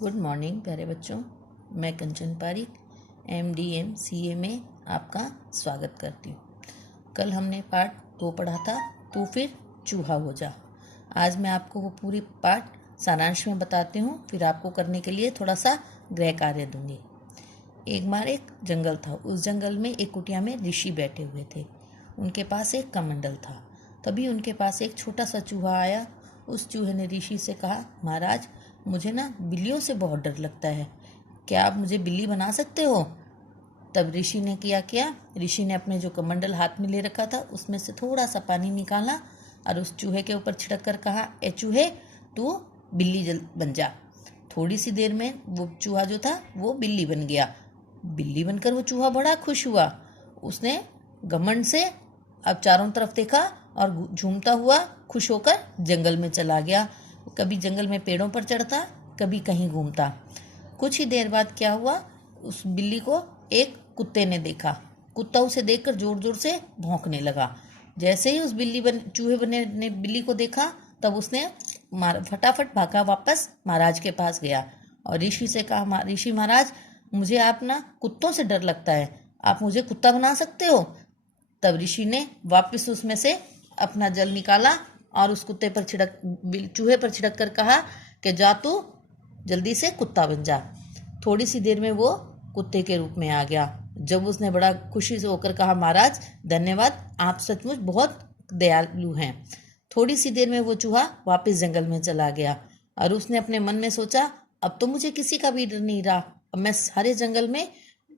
Good morning प्यारे बच्चों। मैं कंचन पारिक MDM CA में आपका स्वागत करती हूँ। कल हमने पाठ 2 पढ़ा था, तो फिर चूहा हो जा। आज मैं आपको वो पूरी पाठ सारांश में बताती हूँ, फिर आपको करने के लिए थोड़ा सा गृह कार्य दूंगी। एक बार एक जंगल था। उस जंगल में एक कुटिया में ऋषि बैठे हुए थे। उनके पास एक कमंडल था। तभी उनके पास एक छोटा सा चूहा आया। उस चूहे ने ऋषि से कहा, महाराज, मुझे ना बिल्लियों से बहुत डर लगता है, क्या आप मुझे बिल्ली बना सकते हो? तब ऋषि ने क्या ऋषि ने अपने जो कमंडल हाथ में ले रखा था उसमें से थोड़ा सा पानी निकाला और उस चूहे के ऊपर छिड़क कर कहा, ए चूहे, तू बिल्ली बन जा। थोड़ी सी देर में वो चूहा जो था वो बिल्ली बन गया। बिल्ली बनकर वो चूहा बड़ा खुश हुआ। उसने घमंड से अब चारों तरफ देखा और झूमता हुआ खुश होकर जंगल में चला गया। कभी जंगल में पेड़ों पर चढ़ता, कभी कहीं घूमता। कुछ ही देर बाद क्या हुआ, उस बिल्ली को एक कुत्ते ने देखा। कुत्ता उसे देखकर जोर जोर से भौंकने लगा। जैसे ही उस चूहे ने बिल्ली को देखा, तब उसने फटाफट भागा वापस महाराज के पास गया और ऋषि से कहा, ऋषि महाराज, मुझे आप ना कुत्तों से डर लगता है, आप मुझे कुत्ता बना सकते हो? तब ऋषि ने वापस उसमें से अपना जल निकाला और उस चूहे पर छिड़क कर कहा कि जा तू जल्दी से कुत्ता बन जा। थोड़ी सी देर में वो कुत्ते के रूप में आ गया। जब उसने बड़ा खुशी से होकर कहा, महाराज धन्यवाद, आप सचमुच बहुत दयालु हैं। थोड़ी सी देर में वो चूहा वापस जंगल में चला गया और उसने अपने मन में सोचा, अब तो मुझे किसी का भी डर नहीं रहा। अब मैं सारे जंगल में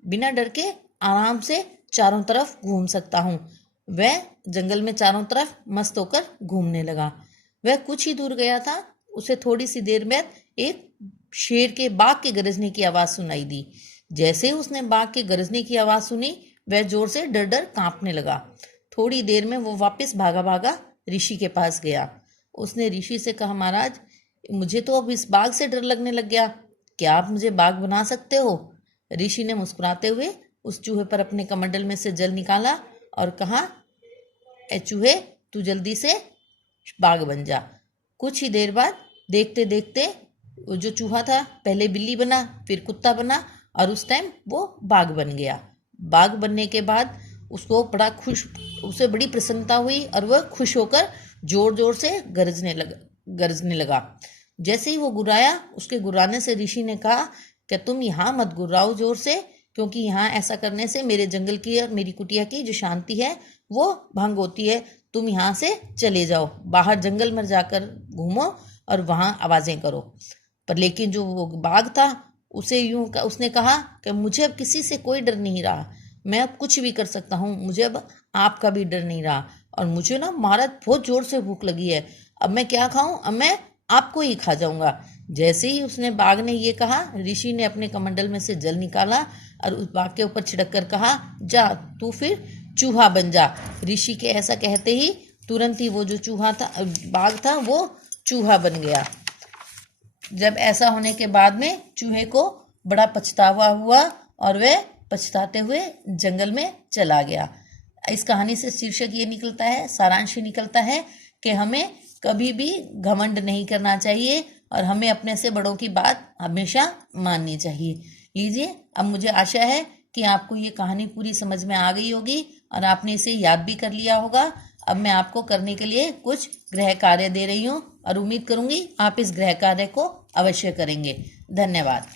बिना डर के आराम से चारों तरफ घूम सकता हूँ। वह जंगल में चारों तरफ मस्त होकर घूमने लगा। वह कुछ ही दूर गया था, उसे थोड़ी सी देर में एक बाघ के गरजने की आवाज सुनाई दी। जैसे ही उसने बाघ के गरजने की आवाज सुनी, वह जोर से डर डर कांपने लगा। थोड़ी देर में वो वापस भागा भागा ऋषि के पास गया। उसने ऋषि से कहा, महाराज, मुझे तो अब इस बाघ से डर लगने लग गया, क्या आप मुझे बाघ बना सकते हो? ऋषि ने मुस्कुराते हुए उस चूहे पर अपने कमंडल में से जल निकाला और कहा, ए चूहे, तू जल्दी से बाघ बन जा। कुछ ही देर बाद देखते देखते वो जो चूहा था पहले बिल्ली बना, फिर कुत्ता बना और उस टाइम वो बाघ बन गया। बाघ बनने के बाद उसे बड़ी प्रसन्नता हुई और वह खुश होकर जोर जोर से गरजने लगा। जैसे ही वो गुर्राया, उसके गुर्राने से ऋषि ने कहा कि तुम यहाँ मत गुर्राओ जोर से, क्योंकि यहाँ ऐसा करने से मेरे जंगल की और मेरी कुटिया की जो शांति है वो भंग होती है। तुम यहाँ से चले जाओ, बाहर जंगल में जाकर घूमो और वहाँ आवाजें करो। पर लेकिन जो वो बाघ था उसने कहा कि मुझे अब किसी से कोई डर नहीं रहा, मैं अब कुछ भी कर सकता हूँ, मुझे अब आपका भी डर नहीं रहा और मुझे ना महाराज बहुत जोर से भूख लगी है, अब मैं क्या खाऊं? अब मैं आपको ही खा जाऊंगा। जैसे ही बाघ ने ये कहा, ऋषि ने अपने कमंडल में से जल निकाला और उस बाघ के ऊपर छिड़क कर कहा, जा तू फिर चूहा बन जा। ऋषि के ऐसा कहते ही तुरंत ही वो जो बाघ था वो चूहा बन गया। जब ऐसा होने के बाद में चूहे को बड़ा पछतावा हुआ और वह पछताते हुए जंगल में चला गया। इस कहानी से शीर्षक ये निकलता है, सारांश ये निकलता है कि हमें कभी भी घमंड नहीं करना चाहिए और हमें अपने से बड़ों की बात हमेशा माननी चाहिए। लीजिए, अब मुझे आशा है कि आपको ये कहानी पूरी समझ में आ गई होगी और आपने इसे याद भी कर लिया होगा। अब मैं आपको करने के लिए कुछ गृह कार्य दे रही हूँ और उम्मीद करूंगी आप इस गृह कार्य को अवश्य करेंगे। धन्यवाद।